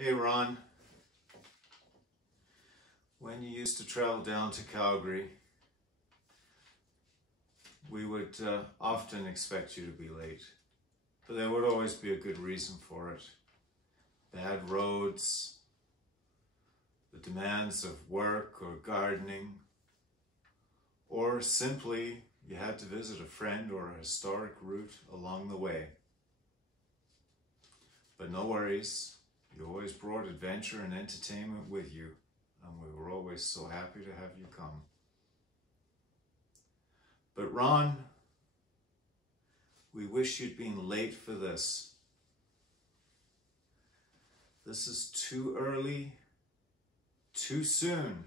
Hey Ron, when you used to travel down to Calgary, we would often expect you to be late, but there would always be a good reason for it. Bad roads, the demands of work or gardening, or simply you had to visit a friend or a historic route along the way. But no worries, you always brought adventure and entertainment with you, and we were always so happy to have you come. But Ron, we wish you'd been late for this. This is too early, too soon.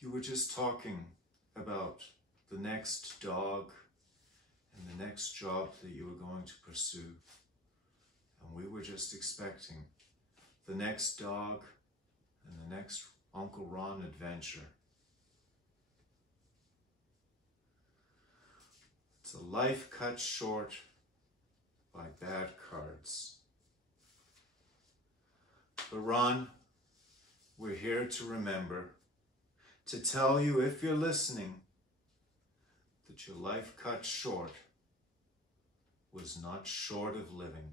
You were just talking about the next dog and the next job that you were going to pursue. And we were just expecting the next dog and the next Uncle Ron adventure. It's a life cut short by bad cards. But Ron, we're here to remember, to tell you, if you're listening, that your life cut short was not short of living.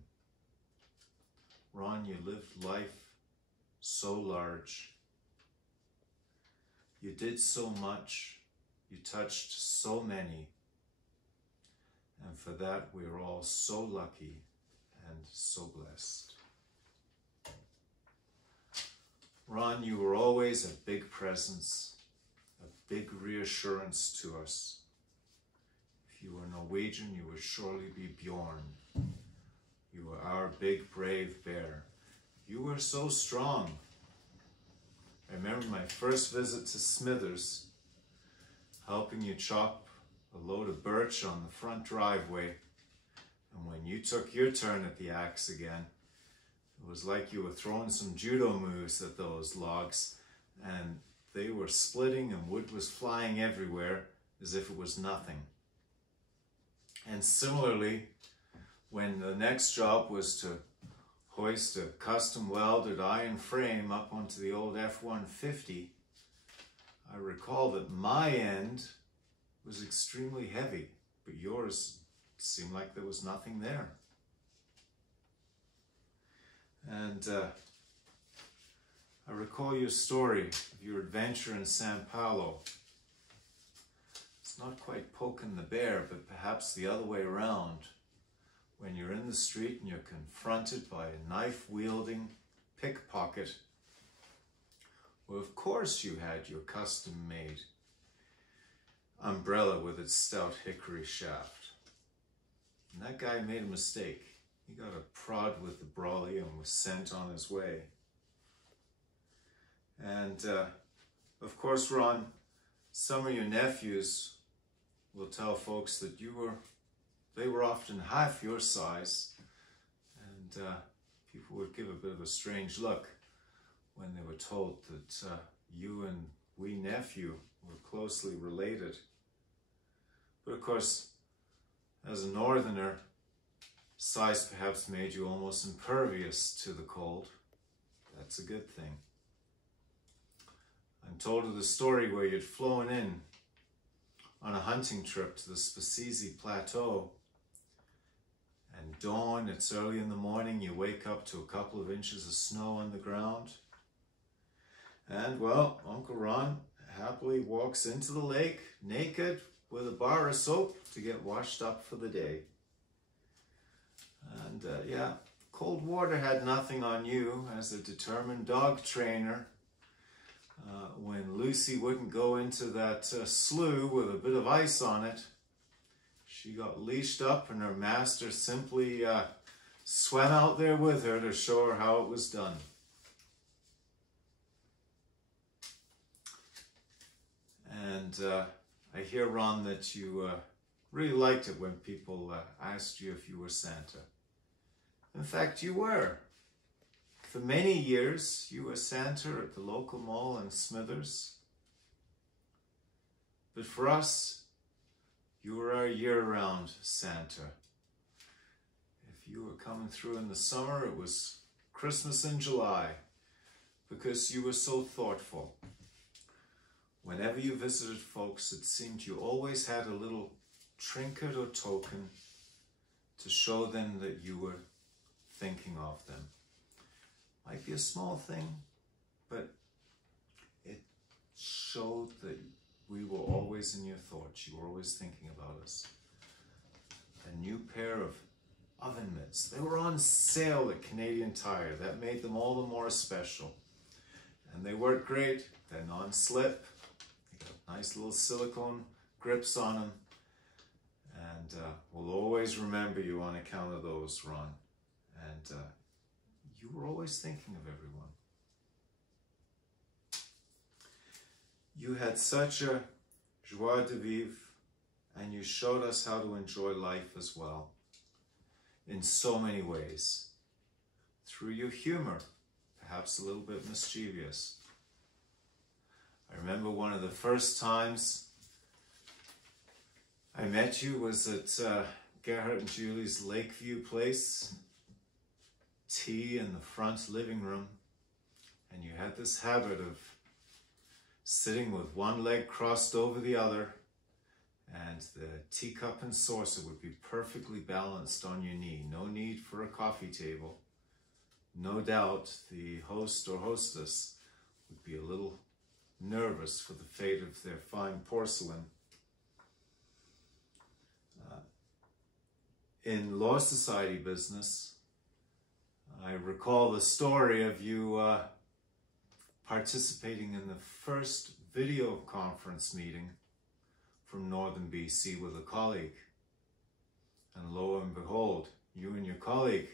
Ron, you lived life so large. You did so much. You touched so many. And for that, we're all so lucky and so blessed. Ron, you were always a big presence, a big reassurance to us. If you were Norwegian, you would surely be Bjorn. You were our big, brave bear. You were so strong. I remember my first visit to Smithers, helping you chop a load of birch on the front driveway. And when you took your turn at the axe again, it was like you were throwing some judo moves at those logs, and they were splitting and wood was flying everywhere as if it was nothing. And similarly, when the next job was to hoist a custom welded iron frame up onto the old F-150, I recall that my end was extremely heavy, but yours seemed like there was nothing there. And I recall your story of your adventure in Sao Paulo. It's not quite poking the bear, but perhaps the other way around. When you're in the street and you're confronted by a knife-wielding pickpocket. Well, of course you had your custom-made umbrella with its stout hickory shaft. And that guy made a mistake. He got a prod with the brolly and was sent on his way. And of course, Ron, some of your nephews will tell folks that they were often half your size, and people would give a bit of a strange look when they were told that you and wee nephew were closely related. But of course, as a northerner, size perhaps made you almost impervious to the cold. That's a good thing. I'm told of the story where you'd flown in on a hunting trip to the Spasisi Plateau, and dawn, it's early in the morning, you wake up to a couple of inches of snow on the ground, and well, Uncle Ron happily walks into the lake naked with a bar of soap to get washed up for the day. And yeah, cold water had nothing on you as a determined dog trainer. When Lucy wouldn't go into that slough with a bit of ice on it, she got leashed up and her master simply swam out there with her to show her how it was done. And I hear, Ron, that you really liked it when people asked you if you were Santa. In fact, you were. For many years, you were Santa at the local mall in Smithers. But for us, you were our year-round Santa. If you were coming through in the summer, it was Christmas in July, because you were so thoughtful. Whenever you visited folks, it seemed you always had a little trinket or token to show them that you were thinking of them. Might be a small thing, but it showed that we were always in your thoughts. You were always thinking about us. A new pair of oven mitts. They were on sale at Canadian Tire. That made them all the more special. And they work great. They're non-slip. They got nice little silicone grips on them. And we'll always remember you on account of those, Ron. And you were always thinking of everyone. You had such a joie de vivre, and you showed us how to enjoy life as well, in so many ways. Through your humor, perhaps a little bit mischievous. I remember one of the first times I met you was at Gerhard and Julie's Lakeview place. Tea in the front living room, and you had this habit of sitting with one leg crossed over the other, and the teacup and saucer would be perfectly balanced on your knee. No need for a coffee table. No doubt the host or hostess would be a little nervous for the fate of their fine porcelain. In Law Society business, I recall the story of you participating in the first video conference meeting from Northern BC with a colleague. And lo and behold, you and your colleague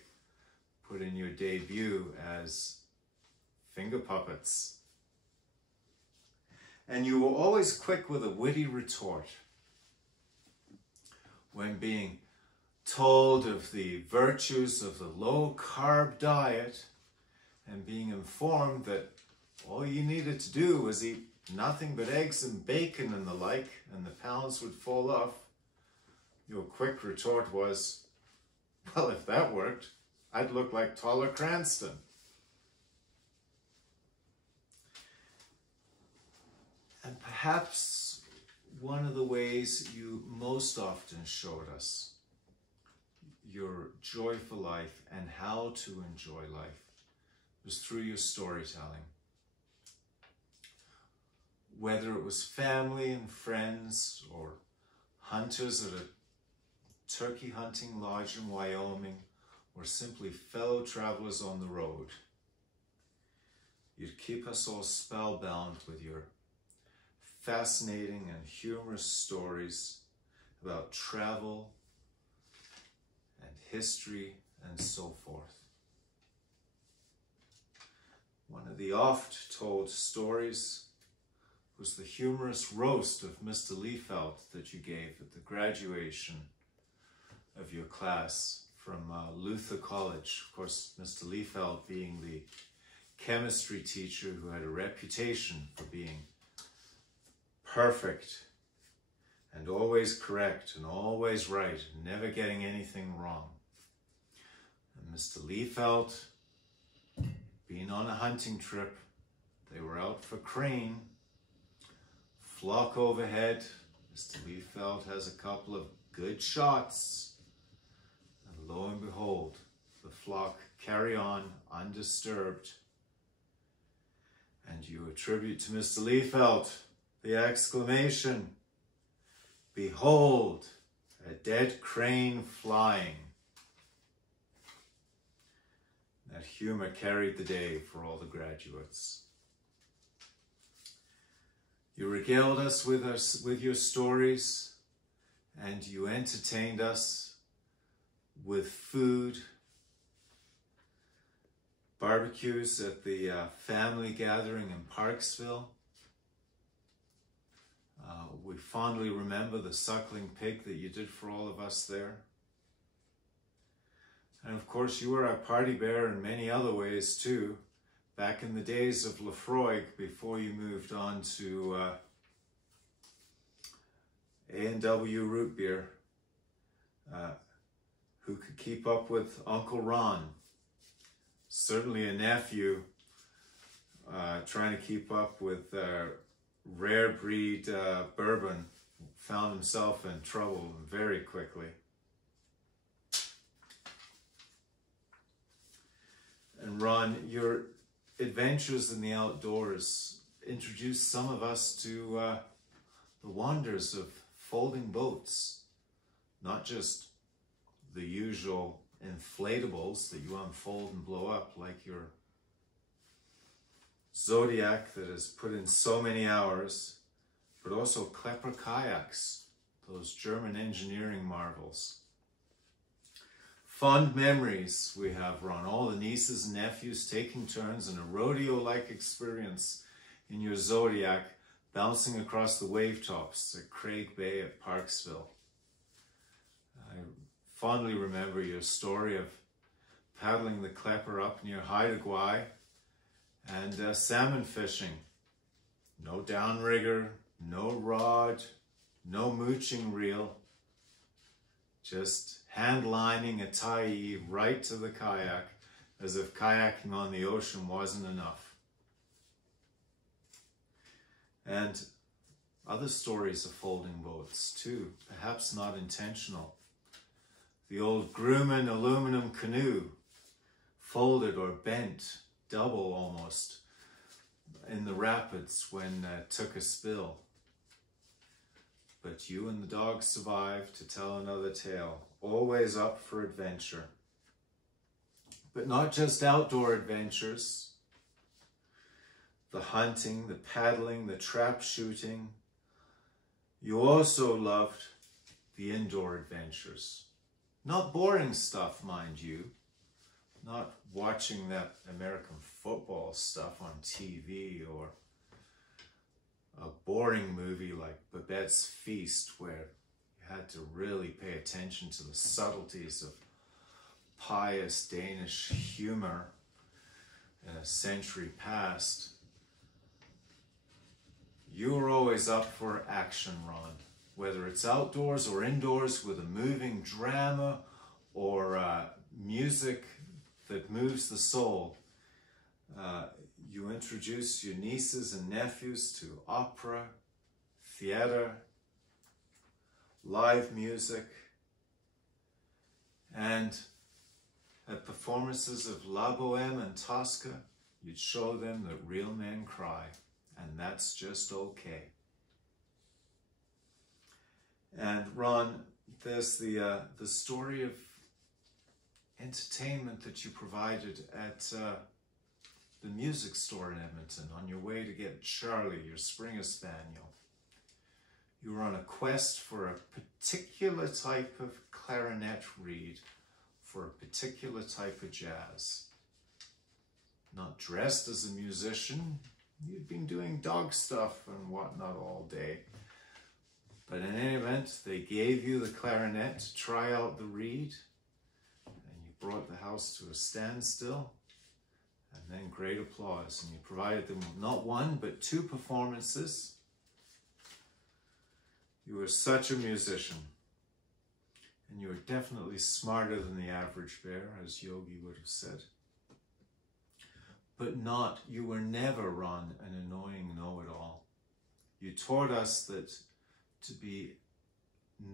put in your debut as finger puppets. And you were always quick with a witty retort when being told of the virtues of the low-carb diet and being informed that all you needed to do was eat nothing but eggs and bacon and the like, and the pounds would fall off. Your quick retort was, well, if that worked, I'd look like taller Cranston. And perhaps one of the ways you most often showed us your joy for life and how to enjoy life was through your storytelling. Whether it was family and friends or hunters at a turkey hunting lodge in Wyoming or simply fellow travelers on the road, you'd keep us all spellbound with your fascinating and humorous stories about travel and history and so forth. One of the oft-told stories was the humorous roast of Mr. Liefeld that you gave at the graduation of your class from Luther College. Of course, Mr. Liefeld being the chemistry teacher who had a reputation for being perfect and always correct and always right, never getting anything wrong. And Mr. Liefeld, being on a hunting trip, they were out for crane, flock overhead. Mr. Liefeld has a couple of good shots, and lo and behold, the flock carry on undisturbed. And you attribute to Mr. Liefeld the exclamation, "Behold, a dead crane flying." That humor carried the day for all the graduates. You regaled us with your stories, and you entertained us with food, barbecues at the family gathering in Parksville. We fondly remember the suckling pig that you did for all of us there. And of course, you were our party bear in many other ways too. Back in the days of Lefroy, before you moved on to A&W Root Beer, who could keep up with Uncle Ron. Certainly a nephew trying to keep up with rare breed bourbon found himself in trouble very quickly. And Ron, your adventures in the outdoors introduced some of us to the wonders of folding boats. Not just the usual inflatables that you unfold and blow up like your Zodiac that has put in so many hours, but also Klepper kayaks, those German engineering marvels. Fond memories we have, Ron, all the nieces and nephews taking turns in a rodeo-like experience in your Zodiac, bouncing across the wave tops at Craig Bay at Parksville. I fondly remember your story of paddling the Klepper up near Haida Gwaii and salmon fishing. No downrigger, no rod, no mooching reel, just hand-lining a tie right to the kayak as if kayaking on the ocean wasn't enough. And other stories of folding boats too, perhaps not intentional. The old Grumman aluminum canoe, folded or bent, double almost, in the rapids when it took a spill. But you and the dog survived to tell another tale, always up for adventure. But not just outdoor adventures. The hunting, the paddling, the trap shooting. You also loved the indoor adventures. Not boring stuff, mind you. Not watching that American football stuff on TV or a boring movie like Babette's Feast where you had to really pay attention to the subtleties of pious Danish humor in a century past. You were always up for action, Ron. Whether it's outdoors or indoors with a moving drama or music that moves the soul. You introduce your nieces and nephews to opera, theater, live music, and at performances of La Boheme and Tosca, you'd show them that real men cry, and that's just okay. And Ron, there's the story of entertainment that you provided at the music store in Edmonton on your way to get Charlie, your Springer Spaniel. You were on a quest for a particular type of clarinet reed for a particular type of jazz. Not dressed as a musician, you'd been doing dog stuff and whatnot all day. But in any event, they gave you the clarinet to try out the reed, and you brought the house to a standstill, and then great applause, and you provided them with not one, but 2 performances. You were such a musician, and you were definitely smarter than the average bear, as Yogi would have said. But you were never, Ron, an annoying know-it-all. You taught us that to be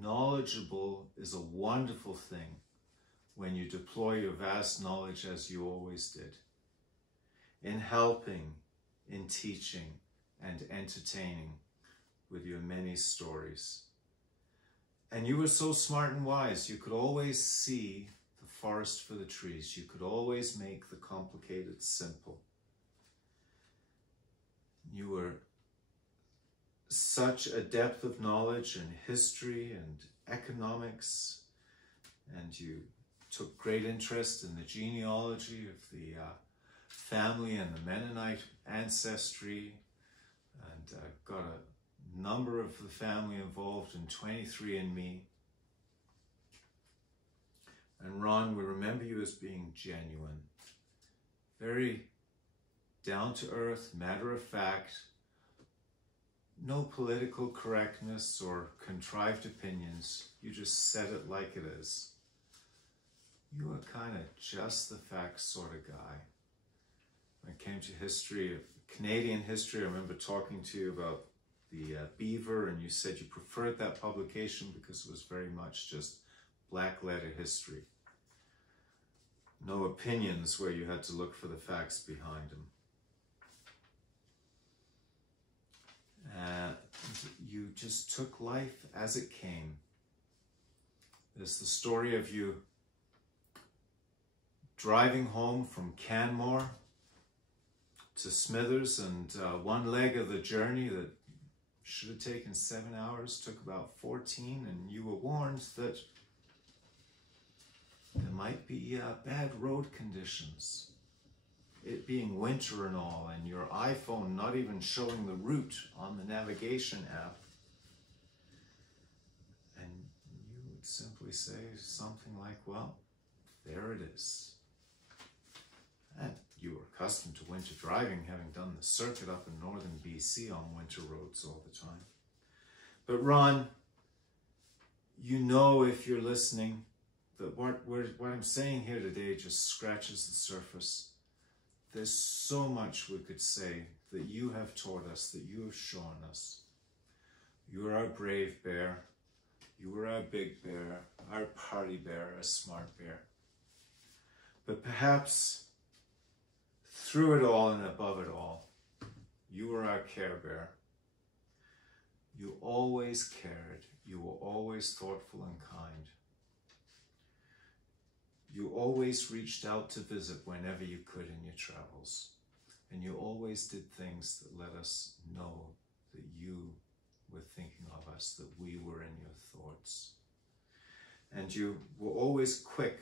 knowledgeable is a wonderful thing when you deploy your vast knowledge as you always did. In helping, in teaching, and entertaining with your many stories. And you were so smart and wise, you could always see the forest for the trees. You could always make the complicated simple. You were such a depth of knowledge in history and economics, and you took great interest in the genealogy of the family and the Mennonite ancestry, and got a number of the family involved in 23andMe. And Ron, we remember you as being genuine, very down-to-earth, matter-of-fact, no political correctness or contrived opinions. You just said it like it is. You were kind of just the facts sort of guy. When it came to history, Canadian history, I remember talking to you about the Beaver, and you said you preferred that publication because it was very much just black letter history. No opinions where you had to look for the facts behind them. You just took life as it came. There's the story of you driving home from Canmore to Smithers, and one leg of the journey that should have taken 7 hours took about 14, and you were warned that there might be bad road conditions. It being winter and all, and your iPhone not even showing the route on the navigation app. And you would simply say something like, well, there it is. And you were accustomed to winter driving, having done the circuit up in northern BC on winter roads all the time. But Ron, you know, if you're listening, that what I'm saying here today just scratches the surface. There's so much we could say that you have taught us, that you have shown us. You are our brave bear. You are our big bear, our party bear, our smart bear. But perhaps through it all and above it all, you were our care bear. You always cared. You were always thoughtful and kind. You always reached out to visit whenever you could in your travels. And you always did things that let us know that you were thinking of us, that we were in your thoughts. And you were always quick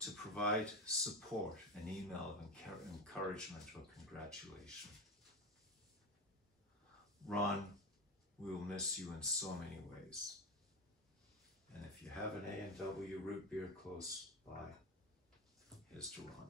to provide support, an email of encouragement or congratulation. Ron, we will miss you in so many ways. And if you have an A&W root beer close by, here's to Ron.